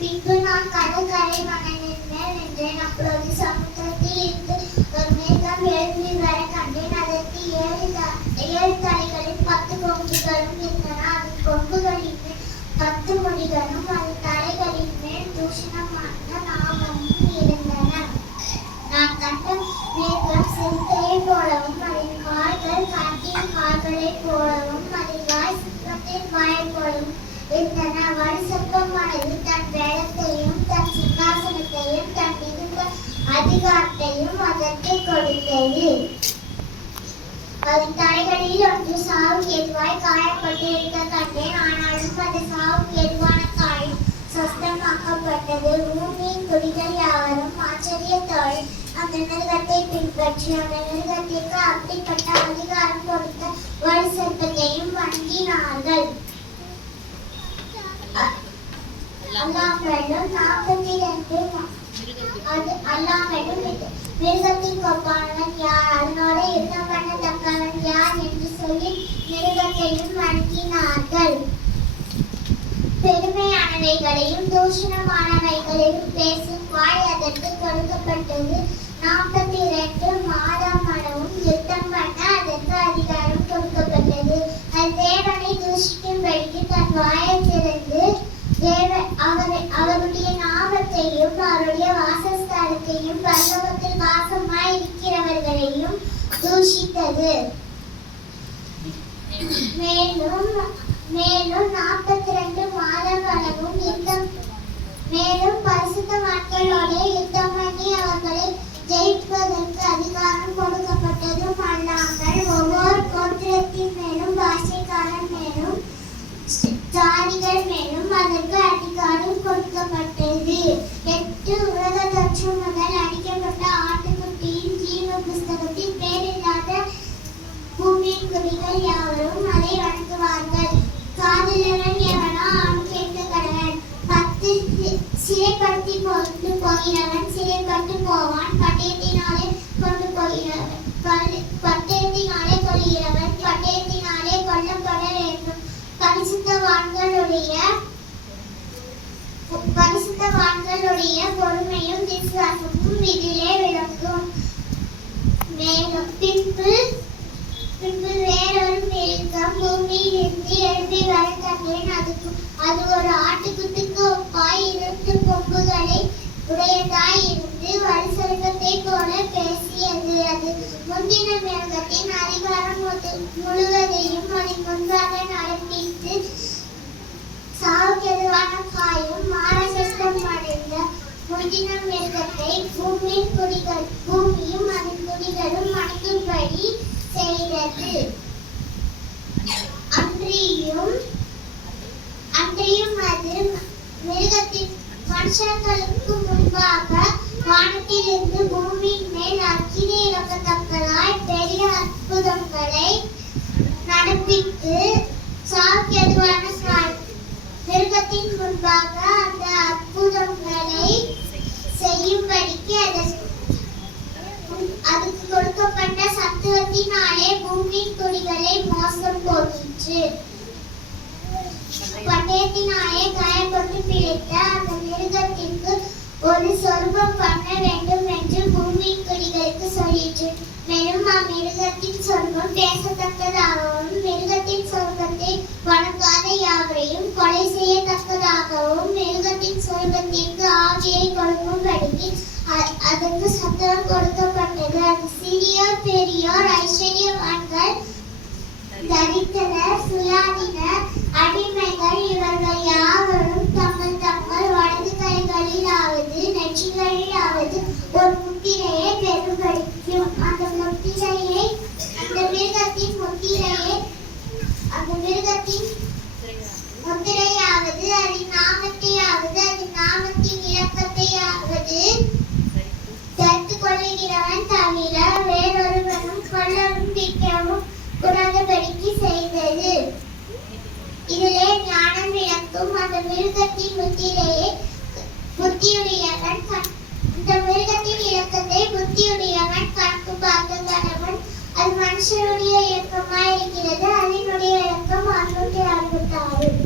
பின்பு நான் கடற்கரை மணலின் மேல் நின்றேன். அப்பொழுது சமுத்திரத்தில் இருந்து ஒரு மேகம் எழும்பி வர கண்டேன். அதற்கு ஏழு தலைகளில் 10 கொம்புகளும் இருந்தன. அதன் கொம்புகளின் மேல் 10 முடிகளும் அதன் தலைகளின் மேல் தூஷணமான நாமமும் இருந்தன. நான் கண்ட மேகம் சிறுத்தையை போலவும் அதன் கால்கள் கரடியின் கால்களைப் போலவும் அதன் வாய் சிங்கத்தின் வாயைப் போலவும் இருந்தன. வலுசர்ப்பமானது தன் வேடத்தையும் தன் சிங்காசனத்தையும் தன் மிகுந்த அதிகாரத்தையும் அதற்கு கொடுத்தது. அதன் தலைகளில் ஒன்று சாவுக்கு எதுவாய் காயப்பட்டு இருக்க கண்டேன். ஆனாலும் அது சாவுக்கு எதுவான காயம் சொஸ்தமாக்கப்பட்டது. பூமியின் குடிகள் யாவரும் ஆச்சரியத்தோடு அந்த மிருகத்தை பின்பற்றி அந்த மிருகத்திற்கு அப்படிப்பட்ட அதிகாரம் கொடுத்த வலுசர்ப்பத்தையும் வணங்கினார்கள். மிருகத்தின் கொப்பானவன் யார், அதனோடு யுத்தம் பண்ணத்தக்கவன் யார் என்று சொல்லி மிருகத்தையும் வணங்கினார்கள். பெருமையானவைகளையும் தூஷணமானவைகளையும் பேசும் வாய் அதற்கு கொடுக்கப்பட்டது. 42 மாதம் மனவும் யுத்தம் பண்ண அதற்கு அதிகாரம் கொடுக்கப்பட்டது. அது தேவனை தூஷிக்கும்படிக்கு தன் வாயை திறந்து அவருடைய நாமத்தையும் அவருடைய வாசஸ்தலத்தையும் பரலோகத்தில் வாசமாய் இருக்கிறவர்களையும் தூஷித்தது. மேலும் 42 மாதம் அளவும் மேலும் பரிசுத்தவான்களோடு யுத்தம் பண்ணி அவர்களை ஜெயிப்பதற்கு அதிகாரம் கொடுக்கப்பட்டதும் அல்லாமல் ஒவ்வொரு கோத்திரத்தின் மேலும் பாஷைக்காரன் மேலும் ஜாதிகள் மேலும் அதற்கு அதிகாரம் கொடுக்கப்பட்டது. 8 உலக தோற்றம் முதல் அடிக்கப்பட்ட ஆட்டுக்குட்டியின் ஜீவ புஸ்தகத்தில் பேரில்லாத பூமியின் குடிகள் யாவரும் அதை வணங்குவார்கள். காதுள்ளவன் எவனோ அவன் கேட்க கடவன். 10 சிறைப்படுத்தி கொண்டு போகிறவன் சிறைப்பட்டு போவான். பட்டயத்தினாலே கொள்கிறவன் பட்டயத்தினாலே கொல்லப்பட வேண்டும். பரிசுத்தவான்களுடைய பொறுமையும் விசுவாசமும் இதிலே விளங்கும். பின்பு வேறொரு மிருகம் பூமியில் இருந்து எழுப்பி வர கண்டேன். அது ஒரு ஆட்டுக்குட்டிக்கு ஒப்பாய் 2 கொம்புகளை உடையதாய் இருந்து வலுசர்ப்பத்தை போல பேசியது. அது முந்தின மிருகத்தின் அதிகாரம் முழுவதையும் அதன் முன்பாக நடப்பித்து சாவுக்கெதுவான காயம் மாரசஸ்தம் அடைந்த முந்தின மிருகத்தை பூமியும் அதன் குடிகளும் வணங்கும்படி செய்தது. அன்றியும் அது மிருகத்தின் மனுஷர்களுக்கு முன்பாக வானத்திலிருந்து பூமியின் மேல் அக்கினி இறக்கத்தக்கதாய் பெரிய அற்புதங்களை நடப்பித்து சாவுக்கெதுவான மிருகத்தின் முன்பாக அந்த அற்புதங்களை செய்யும்படிக்கு அதுக்கு கொடுக்கப்பட்ட சத்துவத்தினாலே பூமியின் குடிகளை மோசம் போக்கிற்று. பட்டயத்தினாலே காயப்பட்டு பிழைத்த அந்த மிருகத்திற்கு ஒரு சொர்க்கம் பண்ண வேண்டும் என்று பூமியின் குடிகளுக்கு சொல்லிற்று. மேலும் அம்மிருகத்தின் சொர்க்கம் பேசத்தக்கதாகவும் மிருகத்தின் சொர்க்கத்தை வணங்காத யாவரையும் கொலை செய்யத்தக்கதாகவும் மிருகத்தின் சொர்க்கத்திற்கு ஆவியை கொடுக்கும்படிக்கு அதற்கு சத்துவம் கொடுக்கப்பட்டது. அது சிறியோர் பெரியோர் ஐஸ்வர்யவான்கள் தரித்திரர் சுயாதீனர் அடிமைகள் இவர்கள் யாவரும் தங்கள் வலது கைகளிலாவது நெற்றிகளிலாவது ஒரு முத்திரையை பெறும்படிக்கும் அந்த மிருகத்தின் முத்திரையாவது அதன் நாமத்தையாவது அதன் நாமத்தின் இலக்கத்தையாவது தடுத்துக் கொள்ளுகிறவன் தவிர வேறொருவனும் கொல்லவும் பிடிக்கவும் கூடாதபடிக்கு செய்தது. இதிலே ஞானம் விளக்கும். அந்த மிருகத்தின் புத்தியுடையவன் இந்த மிருகத்தின் இலக்கத்தை புத்தியுடையவன் கணக்கு பார்க்க கடவன். அது மனுஷனுடைய இலக்கமாய் இருக்கிறது. அதனுடைய இலக்கம் 666.